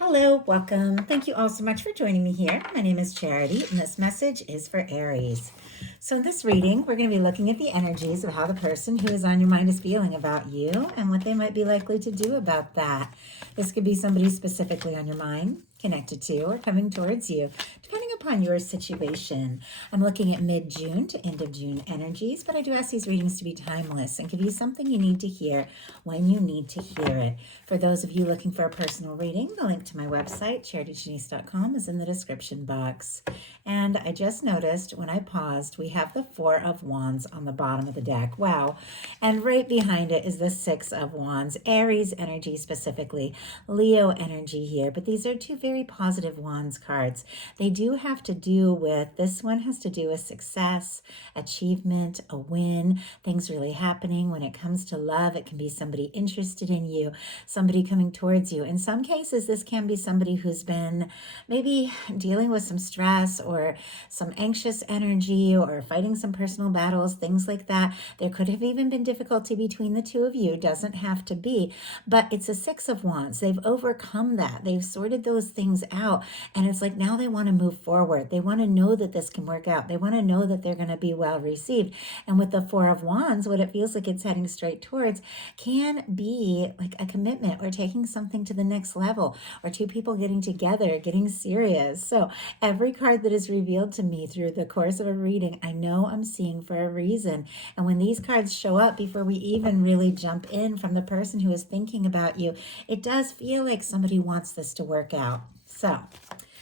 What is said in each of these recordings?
Hello, welcome. Thank you all so much for joining me here. My name is Charity, and this message is for Aries. So, in this reading, we're going to be looking at the energies of how the person who is on your mind is feeling about you and what they might be likely to do about that. This could be somebody specifically on your mind, connected to, or coming towards you, depending upon your situation. I'm looking at mid-June to end of June energies, but I do ask these readings to be timeless and give you something you need to hear when you need to hear it. For those of you looking for a personal reading, the link to my website, charityjanice.com, is in the description box. And I just noticed when I paused, we have the Four of Wands on the bottom of the deck. Wow. And right behind it is the Six of Wands, Aries energy specifically, Leo energy here. But these are two very positive Wands cards. They do have to do with, this one has to do with success, achievement, a win, things really happening. When it comes to love, it can be somebody interested in you, somebody coming towards you. In some cases, this can be somebody who's been maybe dealing with some stress or some anxious energy or fighting some personal battles, things like that. There could have even been difficulty between the two of you. Doesn't have to be, but it's a Six of Wands. They've overcome that. They've sorted those things out. And it's like now they want to move forward. They want to know that this can work out. They want to know that they're going to be well received. And with the Four of Wands, what it feels like it's heading straight towards can be like a commitment or taking something to the next level, or two people getting together, getting serious. So every card that is revealed to me through the course of a reading, I know I'm seeing for a reason. And when these cards show up before we even really jump in from the person who is thinking about you, it does feel like somebody wants this to work out. So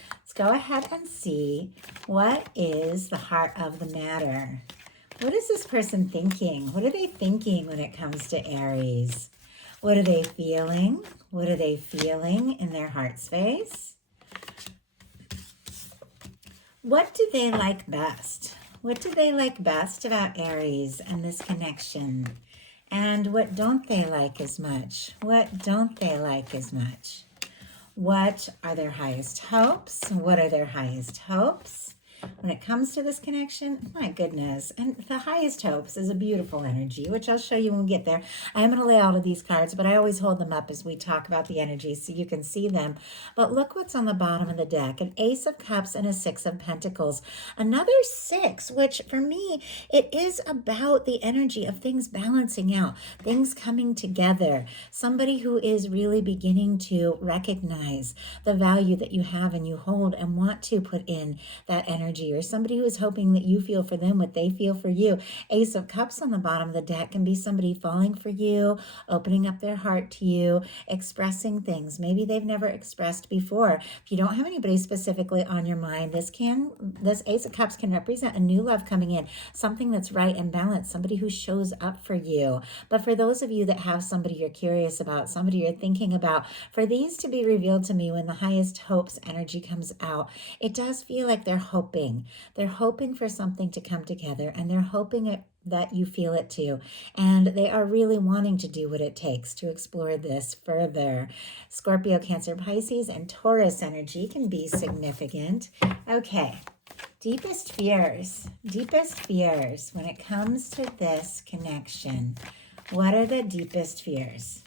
let's go ahead and see what is the heart of the matter. What is this person thinking? What are they thinking when it comes to Aries? What are they feeling? What are they feeling in their heart space? What do they like best? What do they like best about Aries and this connection? And what don't they like as much? What don't they like as much? What are their highest hopes? What are their highest hopes? When it comes to this connection, my goodness. And the highest hopes is a beautiful energy, which I'll show you when we get there. I am going to lay all of these cards, but I always hold them up as we talk about the energies so you can see them. But look what's on the bottom of the deck, an Ace of Cups and a Six of Pentacles. Another six, which for me, it is about the energy of things balancing out, things coming together. Somebody who is really beginning to recognize the value that you have and you hold and want to put in that energy, or somebody who is hoping that you feel for them what they feel for you. Ace of Cups on the bottom of the deck can be somebody falling for you, opening up their heart to you, expressing things maybe they've never expressed before. If you don't have anybody specifically on your mind, this Ace of Cups can represent a new love coming in, something that's right and balanced, somebody who shows up for you. But for those of you that have somebody you're curious about, somebody you're thinking about, for these to be revealed to me when the highest hopes energy comes out, it does feel like they're hoping. They're hoping for something to come together, and they're hoping that you feel it too. And they are really wanting to do what it takes to explore this further. Scorpio, Cancer, Pisces, and Taurus energy can be significant. Okay. Deepest fears when it comes to this connection. What are the deepest fears?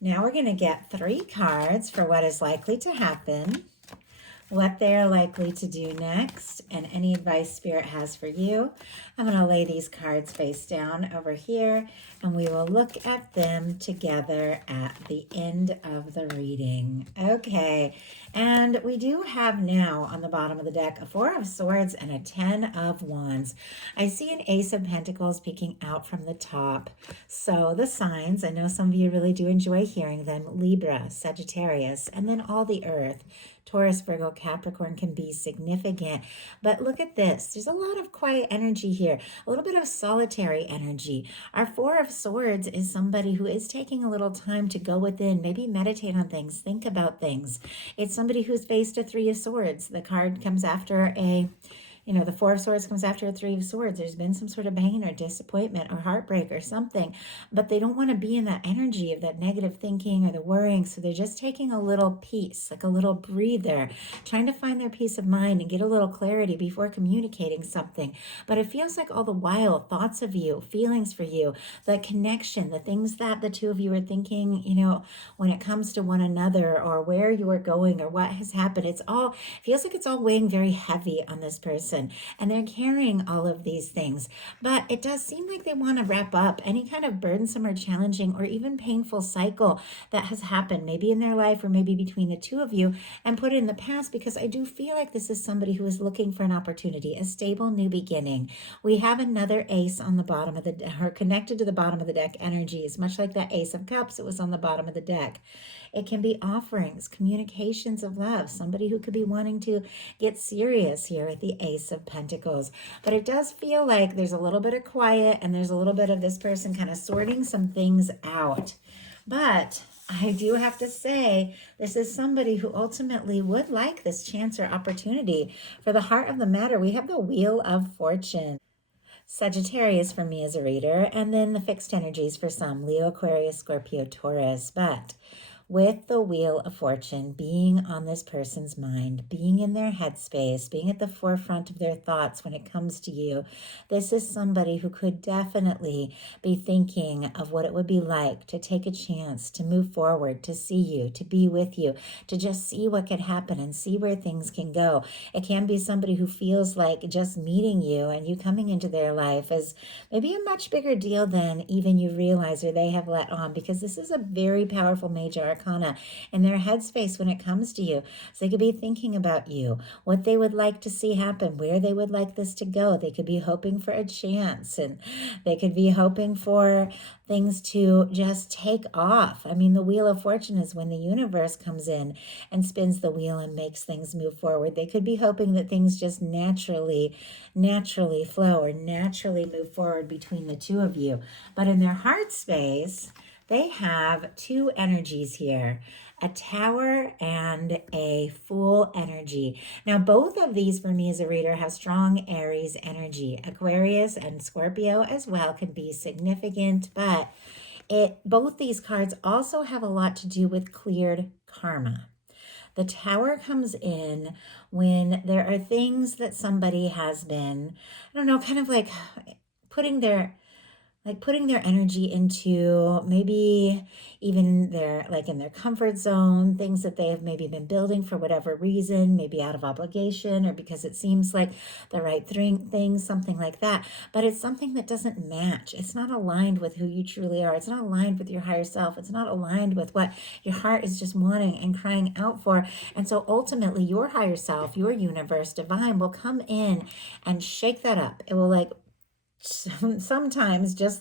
Now we're going to get 3 cards for what is likely to happen, what they're likely to do next, and any advice Spirit has for you. I'm going to lay these cards face down over here, and we will look at them together at the end of the reading. Okay, and we do have now on the bottom of the deck a Four of Swords and a Ten of Wands. I see an Ace of Pentacles peeking out from the top. So the signs, I know some of you really do enjoy hearing them: Libra, Sagittarius, and then all the earth. Taurus, Virgo, Capricorn can be significant. But look at this. There's a lot of quiet energy here, a little bit of solitary energy. Our Four of Swords is somebody who is taking a little time to go within, maybe meditate on things, think about things. It's somebody who's faced a Three of Swords. The card comes after a the Four of Swords comes after a Three of Swords. There's been some sort of pain or disappointment or heartbreak or something, but they don't want to be in that energy of that negative thinking or the worrying. So they're just taking a little peace, like a little breather, trying to find their peace of mind and get a little clarity before communicating something. But it feels like all the while, thoughts of you, feelings for you, the connection, the things that the two of you are thinking, when it comes to one another or where you are going or what has happened, feels like it's all weighing very heavy on this person, and they're carrying all of these things. But it does seem like they want to wrap up any kind of burdensome or challenging or even painful cycle that has happened, maybe in their life or maybe between the two of you, and put it in the past, because I do feel like this is somebody who is looking for an opportunity, a stable new beginning. We have another ace on the bottom of the, or connected to the bottom of the deck energies, much like that Ace of Cups, it was on the bottom of the deck. It can be offerings, communications of love, somebody who could be wanting to get serious here at the Ace of Pentacles. But it does feel like there's a little bit of quiet and there's a little bit of this person kind of sorting some things out. But I do have to say, this is somebody who ultimately would like this chance or opportunity. For the heart of the matter, we have the Wheel of Fortune. Sagittarius for me as a reader, and then the fixed energies for some, Leo, Aquarius, Scorpio, Taurus. But with the Wheel of Fortune being on this person's mind, being in their headspace, being at the forefront of their thoughts when it comes to you, this is somebody who could definitely be thinking of what it would be like to take a chance, to move forward, to see you, to be with you, to just see what could happen and see where things can go. It can be somebody who feels like just meeting you and you coming into their life is maybe a much bigger deal than even you realize or they have let on, because this is a very powerful major arcana in their headspace when it comes to you. So they could be thinking about you, what they would like to see happen, where they would like this to go. They could be hoping for a chance, and they could be hoping for things to just take off. I mean, the Wheel of Fortune is when the universe comes in and spins the wheel and makes things move forward. They could be hoping that things just naturally flow or naturally move forward between the two of you. But in their heart space, they have two energies here, a Tower and a Fool energy. Now, both of these for me as a reader have strong Aries energy. Aquarius and Scorpio as well can be significant, but both these cards also have a lot to do with cleared karma. The Tower comes in when there are things that somebody has been, I don't know, kind of like putting their energy into, maybe even in their comfort zone, things that they have maybe been building for whatever reason, maybe out of obligation or because it seems like the right thing, something like that. But it's something that doesn't match. It's not aligned with who you truly are. It's not aligned with your higher self. It's not aligned with what your heart is just wanting and crying out for. And so ultimately your higher self, your universe, divine, will come in and shake that up. It will sometimes just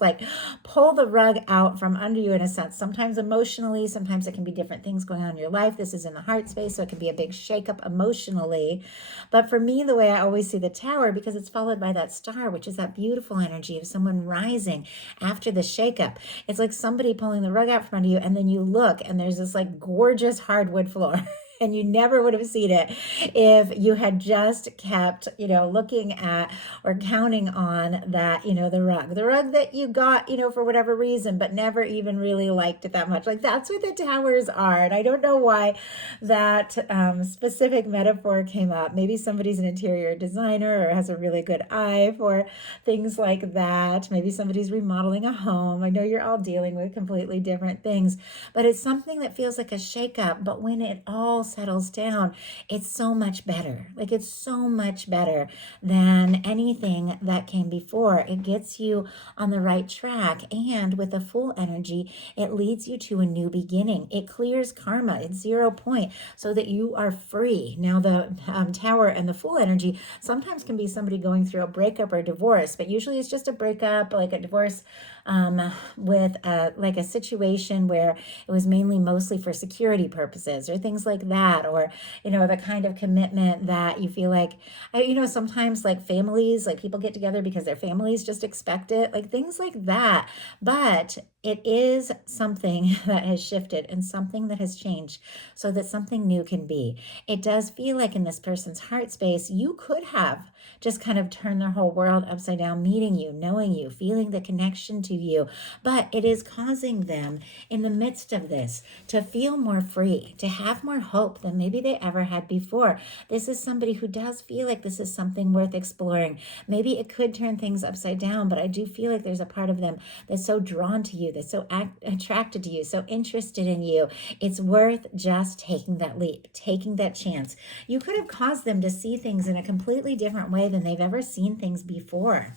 pull the rug out from under you in a sense, sometimes emotionally, sometimes it can be different things going on in your life. This is in the heart space, so it can be a big shakeup emotionally. But for me, the way I always see the Tower, because it's followed by that star, which is that beautiful energy of someone rising after the shakeup. It's like somebody pulling the rug out from under you, and then you look and there's this gorgeous hardwood floor. And you never would have seen it if you had just kept, looking at or counting on that, the rug that you got, for whatever reason, but never even really liked it that much. That's what the Towers are. And I don't know why that specific metaphor came up. Maybe somebody's an interior designer or has a really good eye for things like that. Maybe somebody's remodeling a home. I know you're all dealing with completely different things, but it's something that feels like a shakeup. But when it all settles down, it's so much better. It's so much better than anything that came before. It gets you on the right track, and with a Fool energy, it leads you to a new beginning. It clears karma. It's 0 point so that you are free. Now, the Tower and the Fool energy sometimes can be somebody going through a breakup or divorce, but usually it's just a breakup, like a divorce with a situation where it was mostly for security purposes or things like that, or the kind of commitment that you feel like, sometimes families, people get together because their families just expect it, things like that. But it is something that has shifted and something that has changed so that something new can be. It does feel like in this person's heart space, you could have just kind of turned their whole world upside down, meeting you, knowing you, feeling the connection to you. But it is causing them in the midst of this to feel more free, to have more hope than maybe they ever had before. This is somebody who does feel like this is something worth exploring. Maybe it could turn things upside down, but I do feel like there's a part of them that's so drawn to you, that's so attracted to you, so interested in you. It's worth just taking that leap, taking that chance. You could have caused them to see things in a completely different way than they've ever seen things before.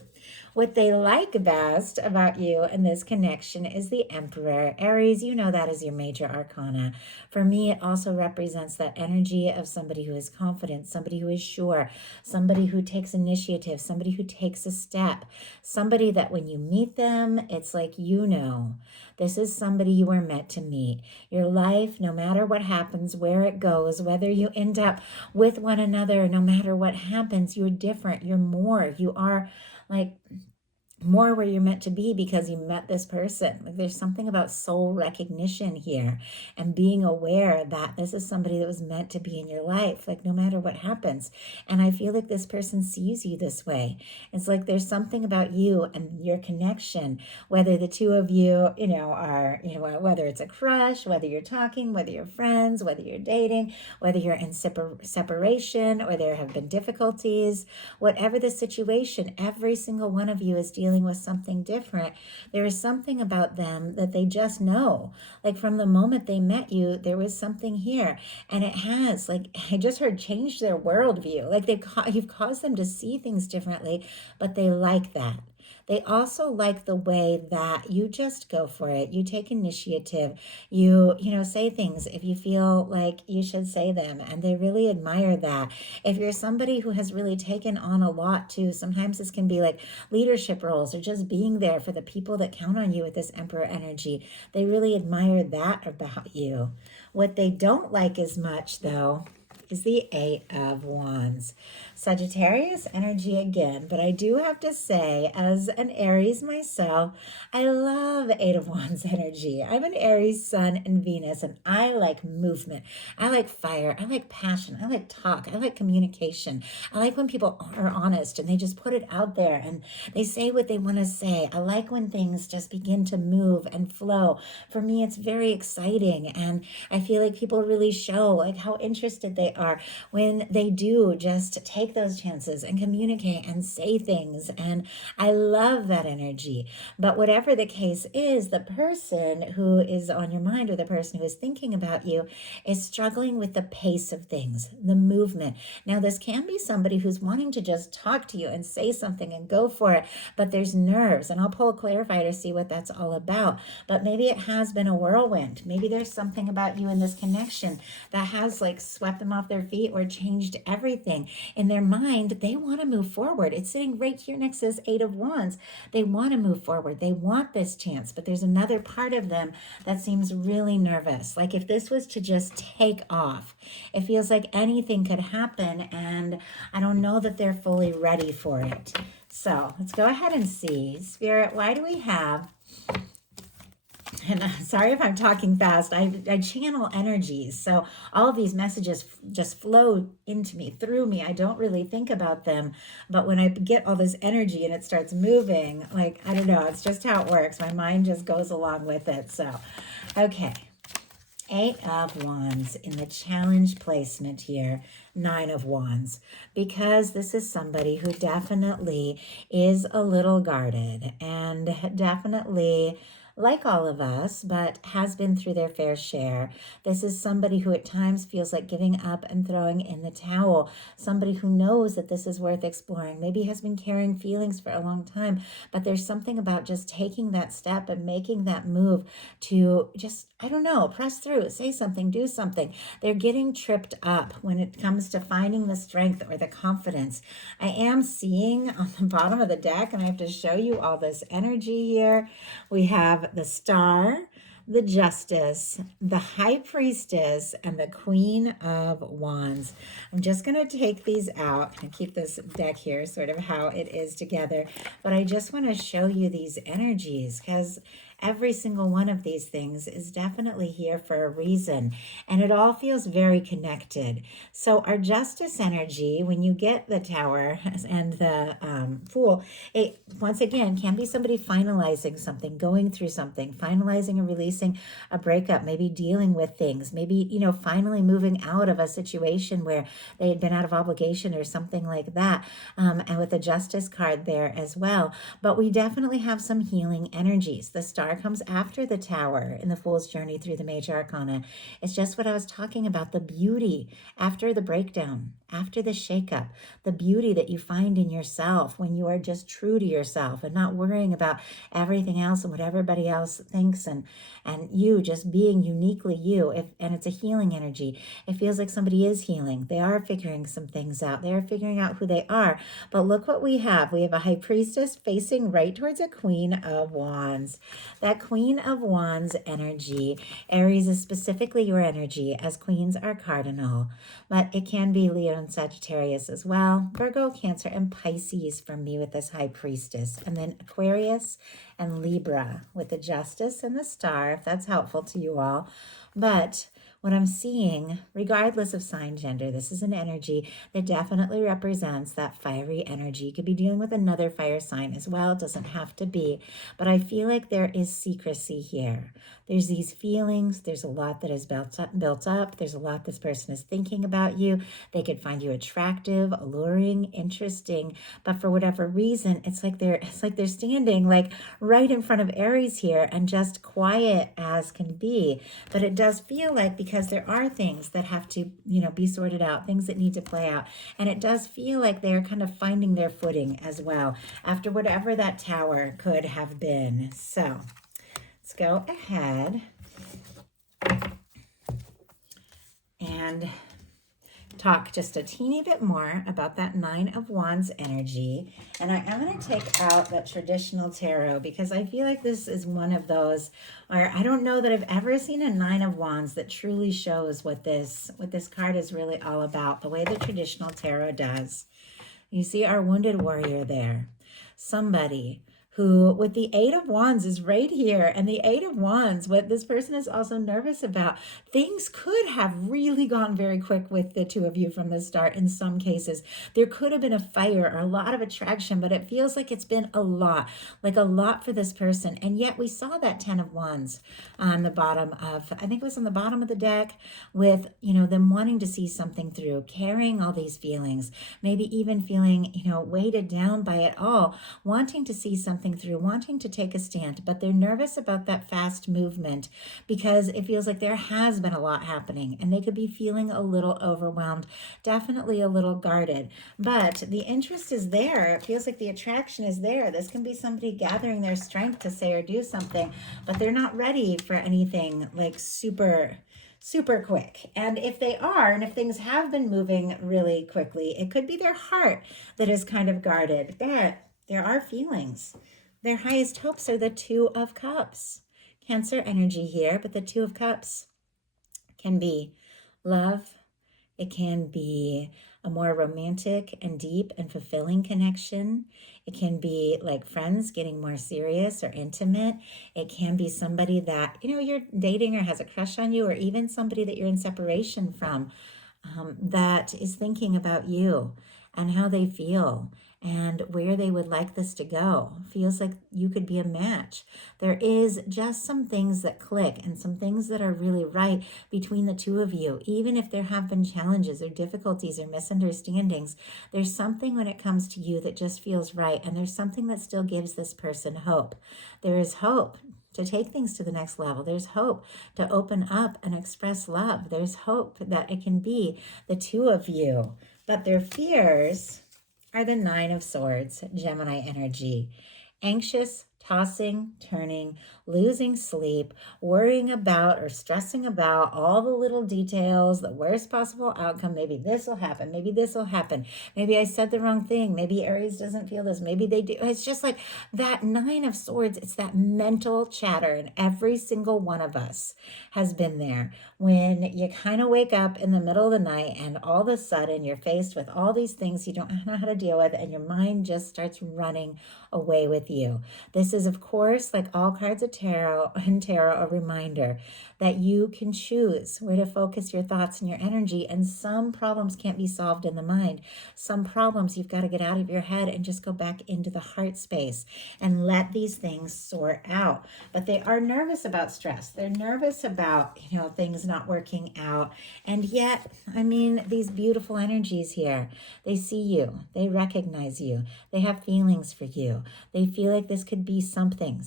What they like best about you and this connection is the Emperor. Aries, you know that is your major arcana. For me, it also represents that energy of somebody who is confident, somebody who is sure, somebody who takes initiative, somebody who takes a step, somebody that when you meet them, it's like, you know, this is somebody you were meant to meet. Your life, no matter what happens, where it goes, whether you end up with one another, no matter what happens, you're different, you're more, you are like more where you're meant to be because you met this person. Like there's something about soul recognition here and being aware that this is somebody that was meant to be in your life, like no matter what happens. And I feel like this person sees you this way. It's like there's something about you and your connection, whether the two of you, are, whether it's a crush, whether you're talking, whether you're friends, whether you're dating, whether you're in separation or there have been difficulties, whatever the situation, every single one of you is dealing with something different. There is something about them that they just know. Like from the moment they met you, there was something here. And it has, like, I just heard change their worldview. Like you've caused them to see things differently, but they like that. They also like the way that you just go for it. You take initiative. You say things if you feel like you should say them. And they really admire that. If you're somebody who has really taken on a lot too, sometimes this can be like leadership roles or just being there for the people that count on you with this Emperor energy. They really admire that about you. What they don't like as much, though, is the Eight of Wands. Sagittarius energy again, but I do have to say, as an Aries myself, I love Eight of Wands energy. I'm an Aries sun and Venus, and I like movement. I like fire. I like passion. I like talk. I like communication. I like when people are honest and they just put it out there and they say what they want to say. I like when things just begin to move and flow. For me, it's very exciting, and I feel like people really show like how interested they are when they do just take those chances and communicate and say things. And I love that energy. But whatever the case is, the person who is on your mind or the person who is thinking about you is struggling with the pace of things, the movement. Now, this can be somebody who's wanting to just talk to you and say something and go for it, but there's nerves. And I'll pull a clarifier to see what that's all about. But maybe it has been a whirlwind. Maybe there's something about you in this connection that has like swept them off their feet or changed everything. In their mind, they want to move forward. It's sitting right here next to this Eight of Wands. They want to move forward. They want this chance, but there's another part of them that seems really nervous. Like if this was to just take off, it feels like anything could happen, and I don't know that they're fully ready for it. So let's go ahead and see. Spirit, why do we have, and sorry if I'm talking fast, I channel energies. So all of these messages just flow into me, through me. I don't really think about them. But when I get all this energy and it starts moving, like, I don't know, it's just how it works. My mind just goes along with it. So, okay. Eight of Wands in the challenge placement here, Nine of Wands, because this is somebody who definitely is a little guarded and definitely, like all of us, but has been through their fair share. This is somebody who at times feels like giving up and throwing in the towel. Somebody who knows that this is worth exploring. Maybe has been carrying feelings for a long time, but there's something about just taking that step and making that move to just, I don't know, press through, say something, do something. They're getting tripped up when it comes to finding the strength or the confidence. I am seeing on the bottom of the deck, and I have to show you all this energy here. We have the Star, the Justice, the High Priestess, and the Queen of Wands. I'm just going to take these out and keep this deck here sort of how it is together. But I just want to show you these energies because Every single one of these things is definitely here for a reason, and it all feels very connected. So our justice energy, when you get the Tower and the Fool, it once again can be somebody finalizing something, going through something, finalizing and releasing a breakup, maybe dealing with things, maybe, finally moving out of a situation where they had been out of obligation or something like that. And with the Justice card there as well. But we definitely have some healing energies. The Star comes after the Tower in the Fool's journey through the major arcana. It's just what I was talking about, the beauty after the breakdown, after the shakeup, the beauty that you find in yourself when you are just true to yourself and not worrying about everything else and what everybody else thinks, and you just being uniquely you. And it's a healing energy. It feels like somebody is healing. They are figuring some things out. They are figuring out who they are. But look what we have. We have a High Priestess facing right towards a Queen of Wands. That Queen of Wands energy, Aries is specifically your energy, as queens are cardinal, but it can be Leo and Sagittarius as well. Virgo, Cancer, and Pisces for me with this High Priestess. And then Aquarius and Libra with the Justice and the Star, if that's helpful to you all. But what I'm seeing, regardless of sign, gender, this is an energy that definitely represents that fiery energy. You could be dealing with another fire sign as well. It doesn't have to be. But I feel like there is secrecy here. There's these feelings. There's a lot that is built up. There's a lot this person is thinking about you. They could find you attractive, alluring, interesting. But for whatever reason, it's like they're standing like right in front of Aries here and just quiet as can be. But it does feel like, because there are things that have to, be sorted out, things that need to play out. And it does feel like they're kind of finding their footing as well after whatever that Tower could have been. So let's go ahead and talk just a teeny bit more about that Nine of Wands energy. And I am going to take out that traditional tarot because I feel like this is one of those, or I don't know that I've ever seen a Nine of Wands that truly shows what this card is really all about, the way the traditional tarot does. You see our wounded warrior there. Somebody who, with the Eight of Wands, is right here. And the Eight of Wands, what this person is also nervous about, things could have really gone very quick with the two of you from the start in some cases. There could have been a fire or a lot of attraction, but it feels like it's been a lot for this person. And yet we saw that Ten of Wands on the bottom of, I think it was on the bottom of the deck, with, them wanting to see something through, carrying all these feelings, maybe even feeling, weighted down by it all, wanting to see something through, wanting to take a stand, but they're nervous about that fast movement because it feels like there has been a lot happening and they could be feeling a little overwhelmed, definitely a little guarded. But the interest is there. It feels like the attraction is there. This can be somebody gathering their strength to say or do something, but they're not ready for anything like super quick. And if they are, and if things have been moving really quickly, it could be their heart that is kind of guarded, but there are feelings. Their highest hopes are the Two of Cups. Cancer energy here, but the Two of Cups can be love. It can be a more romantic and deep and fulfilling connection. It can be like friends getting more serious or intimate. It can be somebody that, you're dating or has a crush on you, or even somebody that you're in separation from that is thinking about you and how they feel and where they would like this to go. Feels like you could be a match. There is just some things that click and some things that are really right between the two of you. Even if there have been challenges or difficulties or misunderstandings, there's something when it comes to you that just feels right. And there's something that still gives this person hope. There is hope to take things to the next level. There's hope to open up and express love. There's hope that it can be the two of you. But their fears are the Nine of Swords, Gemini energy. Anxious, tossing, turning, losing sleep, worrying about or stressing about all the little details, the worst possible outcome. Maybe this will happen. Maybe this will happen. Maybe I said the wrong thing. Maybe Aries doesn't feel this. Maybe they do. It's just like that Nine of Swords. It's that mental chatter. And every single one of us has been there when you kind of wake up in the middle of the night and all of a sudden you're faced with all these things you don't know how to deal with and your mind just starts running away with you. This is, of course, like all cards of tarot and tarot, a reminder that you can choose where to focus your thoughts and your energy. And some problems can't be solved in the mind. Some problems you've got to get out of your head and just go back into the heart space and let these things sort out. But they are nervous about stress. They're nervous about, things not working out. And yet, I mean, these beautiful energies here, they see you, they recognize you, they have feelings for you. They feel like this could be something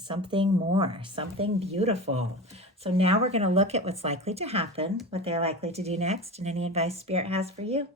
more, something beautiful. So now we're going to look at what's likely to happen, what they're likely to do next, and any advice Spirit has for you.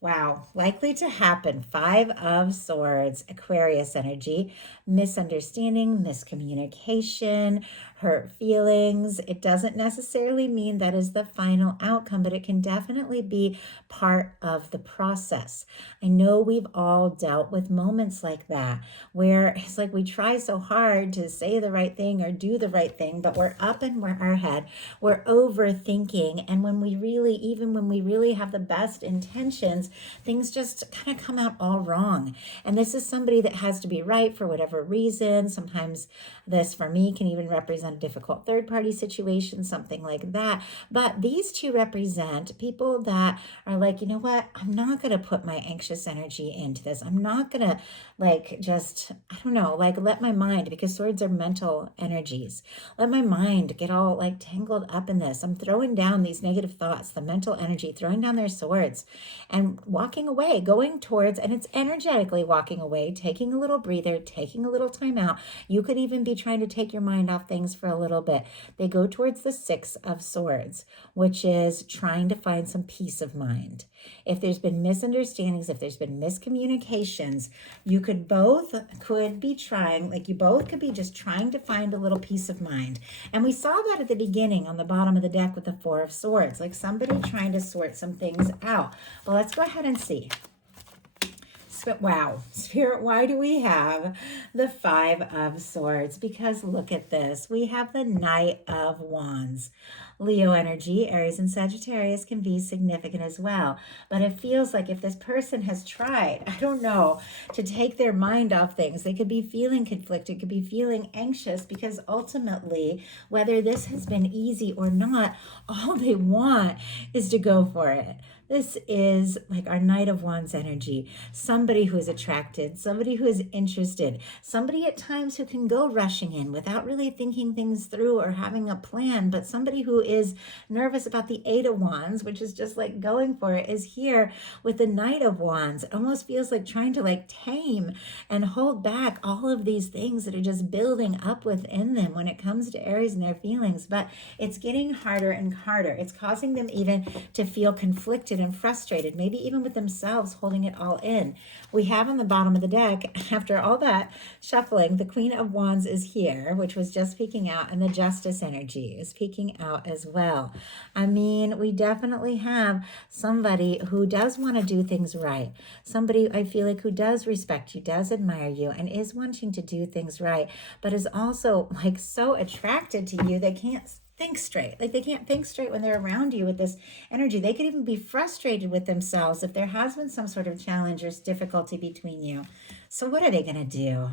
Wow, likely to happen. 5 of Swords, Aquarius energy, misunderstanding, miscommunication, hurt feelings. It doesn't necessarily mean that is the final outcome, but it can definitely be part of the process. I know we've all dealt with moments like that, where it's like we try so hard to say the right thing or do the right thing, but we're up in our head, we're overthinking, and when we really have the best intentions, things just kind of come out all wrong. And this is somebody that has to be right for whatever reason. Sometimes this, for me, can even represent a difficult third-party situation, something like that. But these two represent people that are like, you know what? I'm not going to put my anxious energy into this. I'm not going to let my mind, because swords are mental energies, let my mind get all tangled up in this. I'm throwing down these negative thoughts, the mental energy, throwing down their swords and walking away, going towards, and it's energetically walking away, taking a little breather, taking a little time out. You could even be trying to take your mind off things for a little bit. They go towards the 6 of Swords, which is trying to find some peace of mind. If there's been misunderstandings, if there's been miscommunications, you both could be just trying to find a little peace of mind. And we saw that at the beginning on the bottom of the deck with the 4 of Swords, like somebody trying to sort some things out. Well, let's go ahead and see. Wow, Spirit, why do we have the 5 of Swords? Because look at this. We have the Knight of Wands. Leo energy, Aries and Sagittarius can be significant as well. But it feels like if this person has tried, to take their mind off things, they could be feeling conflicted, could be feeling anxious, because ultimately, whether this has been easy or not, all they want is to go for it. This is like our Knight of Wands energy. Somebody who is attracted, somebody who is interested, somebody at times who can go rushing in without really thinking things through or having a plan, but somebody who is nervous about the 8 of Wands, which is just like going for it, is here with the Knight of Wands. It almost feels like trying to tame and hold back all of these things that are just building up within them when it comes to Aries and their feelings. But it's getting harder and harder. It's causing them even to feel conflicted and frustrated, maybe even with themselves, holding it all in. We have on the bottom of the deck, after all that shuffling, the Queen of Wands is here, which was just peeking out, and the Justice energy is peeking out as well. I mean, we definitely have somebody who does want to do things right. Somebody, I feel like, who does respect you, does admire you, and is wanting to do things right, but is also so attracted to you they can't think straight. They can't think straight when they're around you with this energy. They could even be frustrated with themselves if there has been some sort of challenge or difficulty between you. So what are they going to do?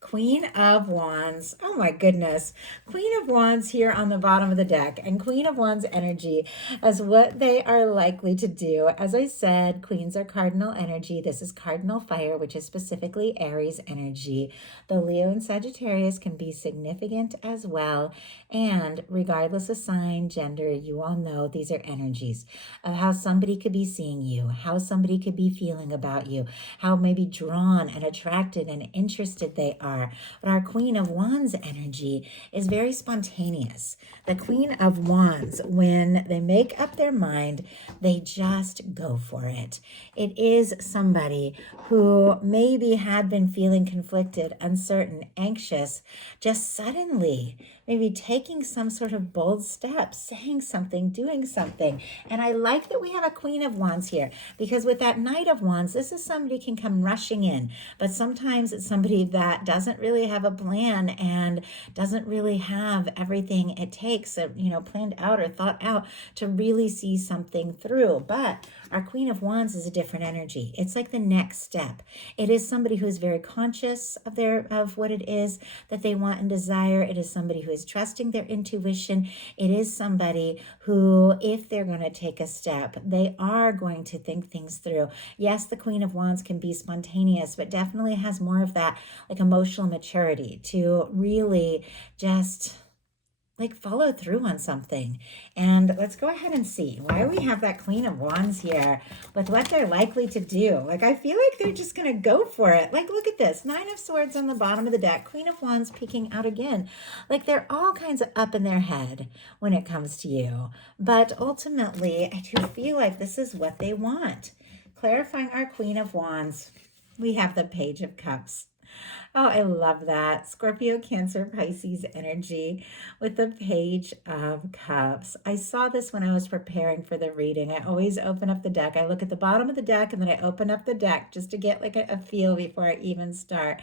Queen of Wands. Oh my goodness. Queen of Wands here on the bottom of the deck, and Queen of Wands energy as what they are likely to do. As I said, queens are cardinal energy. This is cardinal fire, which is specifically Aries energy. The Leo and Sagittarius can be significant as well. And regardless of sign, gender, you all know these are energies of how somebody could be seeing you, how somebody could be feeling about you, how maybe drawn and attracted and interested they are. But our Queen of Wands energy is very spontaneous. The Queen of Wands, when they make up their mind, they just go for it. It is somebody who maybe had been feeling conflicted, uncertain, anxious, just suddenly maybe taking some sort of bold step, saying something, doing something. And I like that we have a Queen of Wands here, because with that Knight of Wands, this is somebody can come rushing in, but sometimes it's somebody that doesn't really have a plan and doesn't really have everything it takes, planned out or thought out to really see something through. But our Queen of Wands is a different energy. It's like the next step. It is somebody who is very conscious of what it is that they want and desire. It is somebody who is trusting their intuition. It is somebody who, if they're going to take a step, they are going to think things through. Yes, the Queen of Wands can be spontaneous, but definitely has more of that like emotional maturity to really just like follow through on something. And let's go ahead and see why we have that Queen of Wands here with what they're likely to do. Like, I feel like they're just going to go for it. Like, look at this. 9 of Swords on the bottom of the deck. Queen of Wands peeking out again. Like, they're all kinds of up in their head when it comes to you. But ultimately, I do feel like this is what they want. Clarifying our Queen of Wands, we have the Page of Cups. Oh, I love that. Scorpio, Cancer, Pisces energy with the Page of Cups. I saw this when I was preparing for the reading. I always open up the deck. I look at the bottom of the deck and then I open up the deck just to get like a feel before I even start.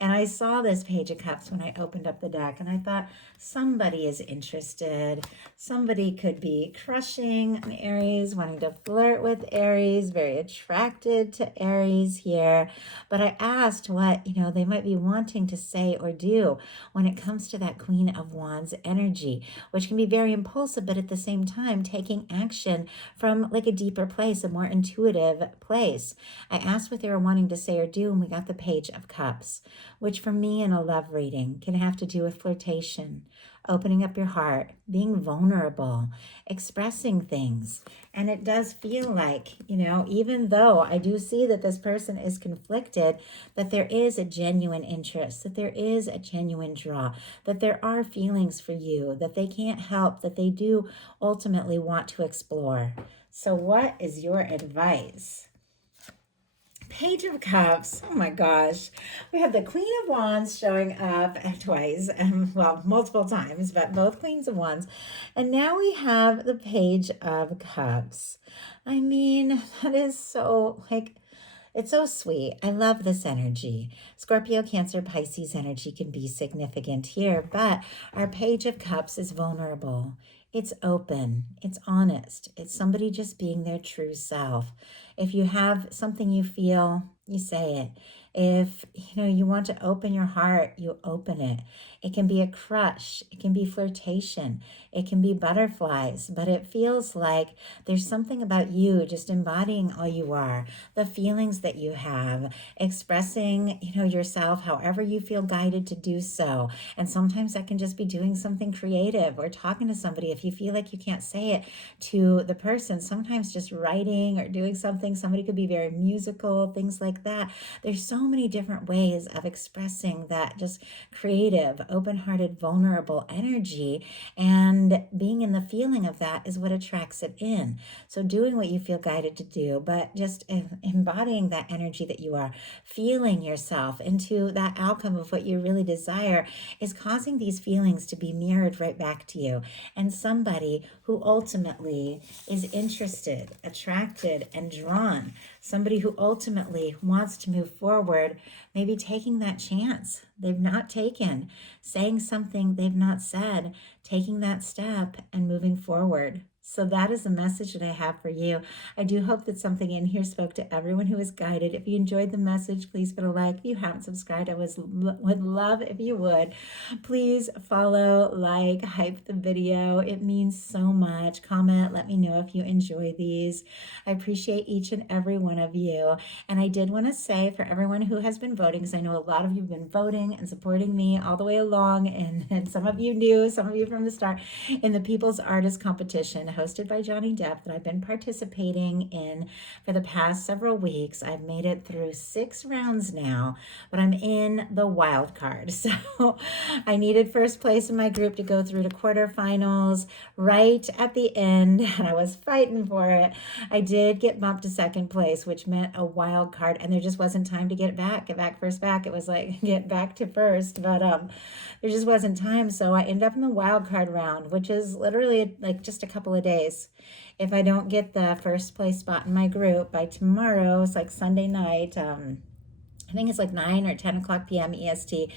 And I saw this Page of Cups when I opened up the deck and I thought somebody is interested. Somebody could be crushing an Aries, wanting to flirt with Aries, very attracted to Aries here. But I asked what, they might be wanting to say or do when it comes to that Queen of Wands energy, which can be very impulsive, but at the same time, taking action from like a deeper place, a more intuitive place. I asked what they were wanting to say or do, and we got the Page of Cups, which for me in a love reading can have to do with flirtation, opening up your heart, being vulnerable, expressing things. And it does feel like, even though I do see that this person is conflicted, that there is a genuine interest, that there is a genuine draw, that there are feelings for you, that they can't help, that they do ultimately want to explore. So what is your advice? Page of Cups. Oh my gosh. We have the Queen of Wands showing up twice, multiple times, but both Queens of Wands. And now we have the Page of Cups. I mean, that is so it's so sweet. I love this energy. Scorpio, Cancer, Pisces energy can be significant here, but our Page of Cups is vulnerable. It's open. It's honest. It's somebody just being their true self. If you have something you feel, you say it. If you want to open your heart, you open it. It can be a crush. It can be flirtation. It can be butterflies, but it feels like there's something about you just embodying all you are, the feelings that you have, expressing, yourself however you feel guided to do so. And sometimes that can just be doing something creative or talking to somebody. If you feel like you can't say it to the person, sometimes just writing or doing something. Somebody could be very musical, things like that. There's so many different ways of expressing that just creative, open-hearted, vulnerable energy, and being in the feeling of that is what attracts it in. So doing what you feel guided to do, but just embodying that energy that you are, feeling yourself into that outcome of what you really desire is causing these feelings to be mirrored right back to you. And somebody who ultimately is interested, attracted, and drawn, somebody who ultimately wants to move forward, maybe taking that chance they've not taken, saying something they've not said, taking that step and moving forward. So that is the message that I have for you. I do hope that something in here spoke to everyone who is guided. If you enjoyed the message, please put a like. If you haven't subscribed, I would love if you would. Please follow, like, hype the video. It means so much. Comment, let me know if you enjoy these. I appreciate each and every one of you. And I did want to say for everyone who has been voting, because I know a lot of you have been voting and supporting me all the way along, and some of you new, some of you from the start, in the People's Artist Competition. hosted by Johnny Depp that I've been participating in for the past several weeks. I've made it through 6 rounds now, but I'm in the wild card. So I needed first place in my group to go through to quarterfinals right at the end, and I was fighting for it. I did get bumped to second place, which meant a wild card, and there just wasn't time to get back first back. It was like get back to first, but there just wasn't time. So I ended up in the wild card round, which is literally like just a couple of days. If I don't get the first place spot in my group by tomorrow, it's like Sunday night. I think it's like 9 or 10 o'clock p.m. EST.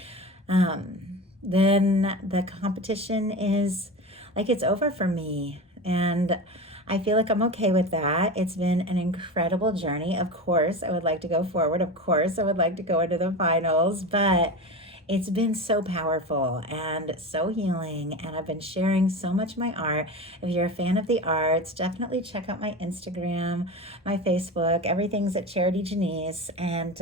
Then the competition is like it's over for me. And I feel like I'm okay with that. It's been an incredible journey. Of course, I would like to go forward. Of course, I would like to go into the finals, but it's been so powerful and so healing, and I've been sharing so much of my art. If you're a fan of the arts, definitely check out my Instagram, my Facebook. Everything's at Charity Janice, and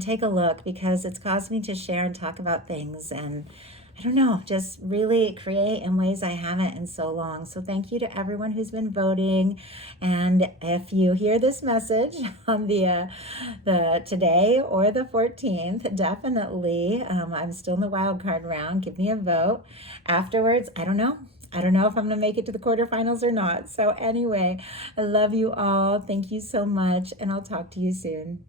take a look, because it's caused me to share and talk about things, and I don't know, just really create in ways I haven't in so long. So thank you to everyone who's been voting. And if you hear this message on the today or the 14th, definitely, I'm still in the wild card round. Give me a vote. Afterwards, I don't know. I don't know if I'm going to make it to the quarterfinals or not. So anyway, I love you all. Thank you so much, and I'll talk to you soon.